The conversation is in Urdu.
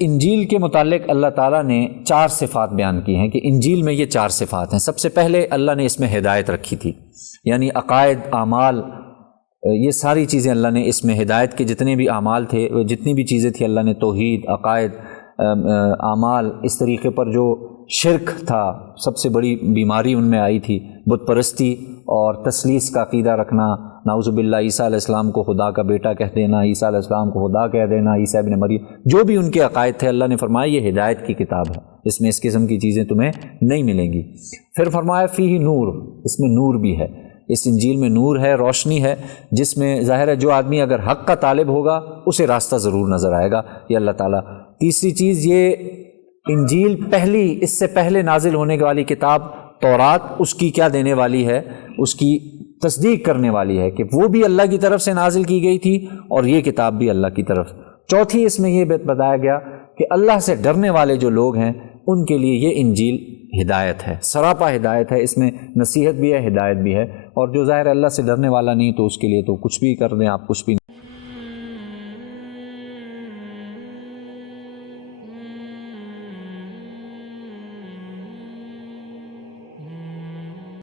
انجیل کے متعلق اللہ تعالیٰ نے 4 صفات بیان کی ہیں کہ انجیل میں یہ 4 صفات ہیں۔ سب سے پہلے اللہ نے اس میں ہدایت رکھی تھی، یعنی عقائد، اعمال، یہ ساری چیزیں اللہ نے اس میں ہدایت کے جتنے بھی اعمال تھے، جتنی بھی چیزیں تھیں، اللہ نے توحید، عقائد، اعمال، اس طریقے پر جو شرک تھا، سب سے بڑی بیماری ان میں آئی تھی، بت پرستی اور تثلیث کا عقیدہ رکھنا، نعوذ باللہ عیسیٰ علیہ السلام کو خدا کا بیٹا کہہ دینا، عیسیٰ علیہ السلام کو خدا کہہ دینا، عیسیٰ ابن مریم، جو بھی ان کے عقائد تھے، اللہ نے فرمایا یہ ہدایت کی کتاب ہے، اس میں اس قسم کی چیزیں تمہیں نہیں ملیں گی۔ پھر فرمایا فیہ نور، اس میں نور بھی ہے، اس انجیل میں نور ہے، روشنی ہے، جس میں ظاہر ہے جو آدمی اگر حق کا طالب ہوگا اسے راستہ ضرور نظر آئے گا، یہ اللہ تعالیٰ۔ تیسری چیز، یہ انجیل پہلی، اس سے پہلے نازل ہونے والی کتاب تورات، اس کی کیا دینے والی ہے، اس کی تصدیق کرنے والی ہے کہ وہ بھی اللہ کی طرف سے نازل کی گئی تھی اور یہ کتاب بھی اللہ کی طرف۔ چوتھی اس میں یہ بتایا گیا کہ اللہ سے ڈرنے والے جو لوگ ہیں ان کے لیے یہ انجیل ہدایت ہے، سراپا ہدایت ہے، اس میں نصیحت بھی ہے، ہدایت بھی ہے، اور جو ظاہر اللہ سے ڈرنے والا نہیں تو اس کے لیے تو کچھ بھی کر دیں آپ، کچھ بھی